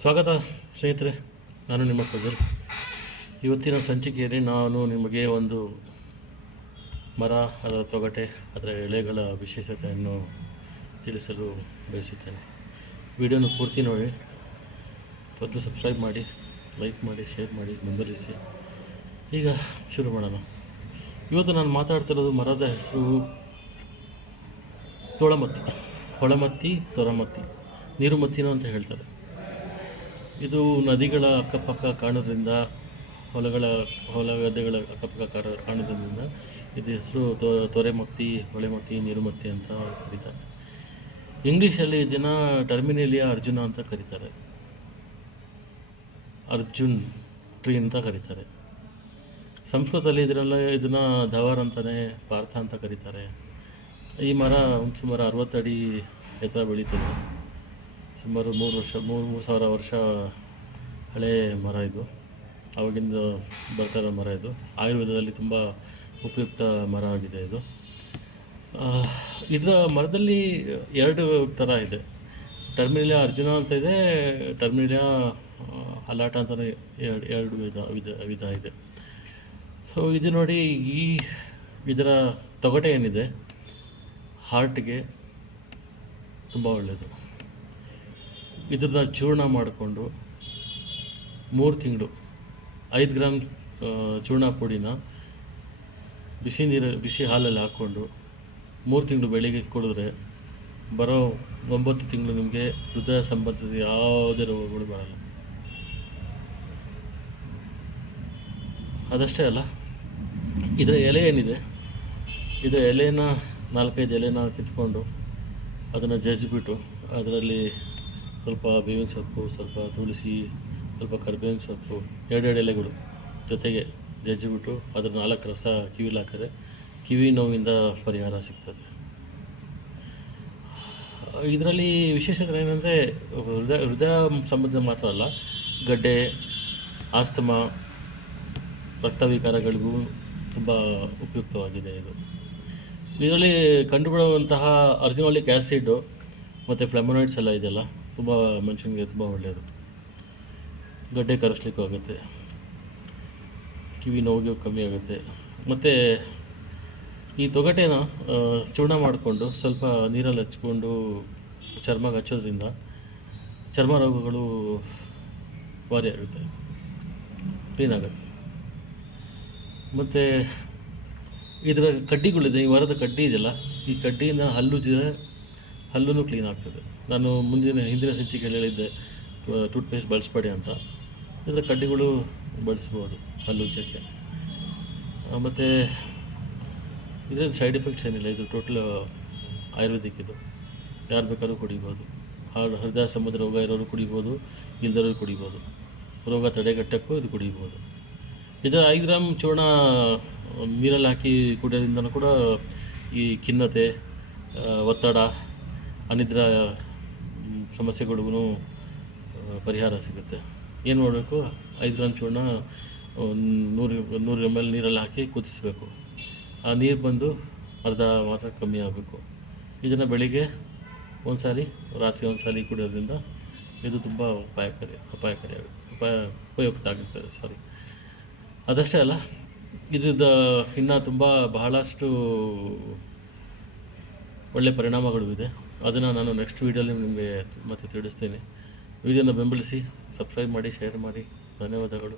ಸ್ವಾಗತ ಸ್ನೇಹಿತರೆ, ನಾನು ನಿಮ್ಮ ಫಜಲ್. ಇವತ್ತಿನ ಸಂಚಿಕೆಯಲ್ಲಿ ನಾನು ನಿಮಗೆ ಒಂದು ಮರ, ಅದರ ತೊಗಟೆ, ಅದರ ಎಲೆಗಳ ವಿಶೇಷತೆಯನ್ನು ತಿಳಿಸಲು ಬಯಸುತ್ತೇನೆ. ವಿಡಿಯೋನ ಪೂರ್ತಿ ನೋಡಿ, ಮೊದಲು ಸಬ್ಸ್ಕ್ರೈಬ್ ಮಾಡಿ, ಲೈಕ್ ಮಾಡಿ, ಶೇರ್ ಮಾಡಿ, ಬೆಂಬಲಿಸಿ. ಈಗ ಶುರು ಮಾಡೋಣ. ಇವತ್ತು ನಾನು ಮಾತಾಡ್ತಿರೋದು ಮರದ ಹೆಸರು ತೋಳಮತ್ತಿ, ಹೊಳಮತ್ತಿ, ತೊರಮತ್ತಿ, ನೀರುಮತ್ತಿನೂ ಅಂತ ಹೇಳ್ತಾರೆ. ಇದು ನದಿಗಳ ಅಕ್ಕಪಕ್ಕ ಕಾಣೋದ್ರಿಂದ, ಹೊಲಗದ್ದೆಗಳ ಅಕ್ಕಪಕ್ಕ ಕಾಣೋದ್ರಿಂದ ಇದು ಹೆಸರು ತೊರೆಮತ್ತಿ, ಹೊಳೆಮತ್ತಿ, ನೀರುಮತ್ತಿ ಅಂತ ಕರೀತಾರೆ. ಇಂಗ್ಲೀಷಲ್ಲಿ ಇದನ್ನು ಟರ್ಮಿನೇಲಿಯಾ ಅರ್ಜುನ ಅಂತ ಕರೀತಾರೆ, ಅರ್ಜುನ್ ಟ್ರೀ ಅಂತ ಕರೀತಾರೆ. ಸಂಸ್ಕೃತದಲ್ಲಿ ಇದನ್ನು ಧವರ್ ಅಂತಲೇ, ಪಾರ್ಥ ಅಂತ ಕರೀತಾರೆ. ಈ ಮರ ಸುಮಾರು 60 ಅಡಿ ಎತ್ತರ ಬೆಳೀತದೆ. ಸುಮಾರು 3,000 ವರ್ಷ ಹಳೇ ಮರ ಇದು. ಆವಾಗಿಂದ ಬರ್ತಾರೋ ಮರ ಇದು. ಆಯುರ್ವೇದದಲ್ಲಿ ತುಂಬ ಉಪಯುಕ್ತ ಮರ ಆಗಿದೆ ಇದು. ಇದರ ಮರದಲ್ಲಿ 2 ಥರ ಇದೆ. ಟರ್ಮಿನೇಲಿಯಾ ಅರ್ಜುನ ಅಂತ ಇದೆ, ಟರ್ಮಿನೇಲಿಯಾ ಅಲಾಟ ಅಂತಲೇ ಎರಡು ವಿಧ ಇದೆ. ಸೊ ಇದು ನೋಡಿ, ಇದರ ತೊಗಟೆ ಏನಿದೆ ಹಾರ್ಟ್ಗೆ ತುಂಬ ಒಳ್ಳೆಯದು. ಇದನ್ನ ಚೂರ್ಣ ಮಾಡಿಕೊಂಡು 3 ತಿಂಗಳು 5 ಗ್ರಾಮ್ ಚೂರ್ಣ ಪುಡಿನ ಬಿಸಿ ಹಾಲಲ್ಲಿ ಹಾಕ್ಕೊಂಡು 3 ತಿಂಗಳು ಬೆಳಿಗ್ಗೆ ಕುಡಿದ್ರೆ ಬರೋ 9 ತಿಂಗಳು ನಿಮಗೆ ಹೃದಯ ಸಂಬಂಧಿತ ಯಾವುದೇ ರೋಗಗಳು ಬರಲ್ಲ. ಅದಷ್ಟೇ ಅಲ್ಲ, ಇದರ ಎಲೆ ಏನಿದೆ, ಇದರ ಎಲೆನ 4-5 ಎಲೆನ ಕಿತ್ಕೊಂಡು ಅದನ್ನು ಜಜ್ಜಿಬಿಟ್ಟು ಅದರಲ್ಲಿ ಸ್ವಲ್ಪ ಬೇವಿನ ಸೊಪ್ಪು, ಸ್ವಲ್ಪ ತುಳಸಿ, ಸ್ವಲ್ಪ ಕರಿಬೇವಿನ ಸೊಪ್ಪು, 2 ಎಲೆಗಳು ಜೊತೆಗೆ ಜಜ್ಜಿಬಿಟ್ಟು ಅದರ 4 ರಸ ಕಿವಿಲಿ ಹಾಕಿದ್ರೆ ಕಿವಿ ನೋವಿಂದ ಪರಿಹಾರ ಸಿಗ್ತದೆ. ಇದರಲ್ಲಿ ವಿಶೇಷತೆ ಏನಂದರೆ ಹೃದಯ ಸಂಬಂಧ ಮಾತ್ರ ಅಲ್ಲ, ಗಡ್ಡೆ, ಆಸ್ತಮಾ, ರಕ್ತವಿಕಾರಗಳಿಗೂ ತುಂಬ ಉಪಯುಕ್ತವಾಗಿದೆ ಇದು. ಇದರಲ್ಲಿ ಕಂಡುಬರುವಂತಹ ಅರ್ಜಿನಾಲಿಕ್ ಆ್ಯಸಿಡ್ಡು ಮತ್ತು ಫ್ಲೆಮನಾಯ್ಡ್ಸ್ ಎಲ್ಲ ಇದೆಯಲ್ಲ, ತುಂಬ ಮನುಷ್ಯನಿಗೆ ತುಂಬ ಒಳ್ಳೆಯದು. ಗಡ್ಡೆ ಕರಗಿಸ್ಲಿಕ್ಕೂ ಆಗುತ್ತೆ, ಕಿವಿ ನೋವಿಗೆ ಕಮ್ಮಿ ಆಗುತ್ತೆ. ಮತ್ತು ಈ ತೊಗಟೆನ ಚೂರ್ಣ ಮಾಡಿಕೊಂಡು ಸ್ವಲ್ಪ ನೀರಲ್ಲಿ ಹಚ್ಕೊಂಡು ಚರ್ಮಗೆ ಹಚ್ಚೋದ್ರಿಂದ ಚರ್ಮ ರೋಗಗಳು ಭಾರಿ ಆಗುತ್ತೆ, ಕ್ಲೀನ್ ಆಗುತ್ತೆ. ಮತ್ತು ಇದರ ಕಡ್ಡಿಗಳಿದೆ, ಈ ಮರದ ಕಡ್ಡಿ ಇದೆಯಲ್ಲ, ಈ ಕಡ್ಡಿಯಿಂದ ಹಲ್ಲೂ ಕ್ಲೀನ್ ಆಗ್ತದೆ. ನಾನು ಹಿಂದಿನ ಸಂಚಿಕೆಯಲ್ಲಿ ಹೇಳಿದ್ದೆ ಟೂತ್ ಪೇಸ್ಟ್ ಬಳಸಬೇಡಿ ಅಂತ. ಇದರ ಕಡ್ಡಿಗಳು ಬಳಸ್ಬೋದು ಹಲ್ಲು ಉಜ್ಜಕ್ಕೆ. ಮತ್ತು ಇದರಿಂದ ಸೈಡ್ ಎಫೆಕ್ಟ್ಸ್ ಏನಿಲ್ಲ, ಇದು ಟೋಟಲ್ ಆಯುರ್ವೇದಿಕ್. ಇದು ಯಾರು ಬೇಕಾದ್ರೂ ಕುಡಿಬೋದು. ಹೃದಯ ಸಂಬಂಧ ರೋಗ ಇರೋರು ಕುಡಿಬೋದು, ಇಲ್ದರೋರು ಕುಡಿಬೋದು. ರೋಗ ತಡೆಗಟ್ಟಕ್ಕೂ ಇದು ಕುಡಿಬೋದು. ಇದರ 5 ಗ್ರಾಮ್ ಚೂರ್ಣ ನೀರಲ್ಲಿ ಹಾಕಿ ಕುಡಿಯೋದ್ರಿಂದನೂ ಕೂಡ ಈ ಖಿನ್ನತೆ, ಒತ್ತಡ, ಅನಿದ್ರಾ ಸಮಸ್ಯೆಗಳಿಗೂ ಪರಿಹಾರ ಸಿಗುತ್ತೆ. ಏನು ಮಾಡಬೇಕು, 5 ಗ್ರಾಮ್ ಚೂರ್ಣ 100 ml ನೀರಲ್ಲಿ ಹಾಕಿ ಕುದಿಸಬೇಕು. ಆ ನೀರು ಬಂದು ಅರ್ಧ ಮಾತ್ರ ಕಮ್ಮಿ ಆಗಬೇಕು. ಇದನ್ನು ಬೆಳಿಗ್ಗೆ ಒಂದು ಸಾರಿ, ರಾತ್ರಿ ಒಂದು ಸಾರಿ ಕುಡಿಯೋದ್ರಿಂದ ಇದು ತುಂಬ ಉಪಯುಕ್ತ ಆಗುತ್ತದೆ. ಅದಷ್ಟೇ ಅಲ್ಲ, ಇದ್ರದ್ದು ಇನ್ನೂ ತುಂಬ ಬಹಳಷ್ಟು ಒಳ್ಳೆಯ ಪರಿಣಾಮಗಳು ಇದೆ. ಅದನ್ನು ನಾನು ನೆಕ್ಸ್ಟ್ ವೀಡಿಯೋಲಿ ನಿಮಗೆ ಮತ್ತೆ ತಿಳಿಸ್ತೀನಿ. ವಿಡಿಯೋನ ಬೆಂಬಲಿಸಿ, ಸಬ್ಸ್ಕ್ರೈಬ್ ಮಾಡಿ, ಶೇರ್ ಮಾಡಿ. ಧನ್ಯವಾದಗಳು.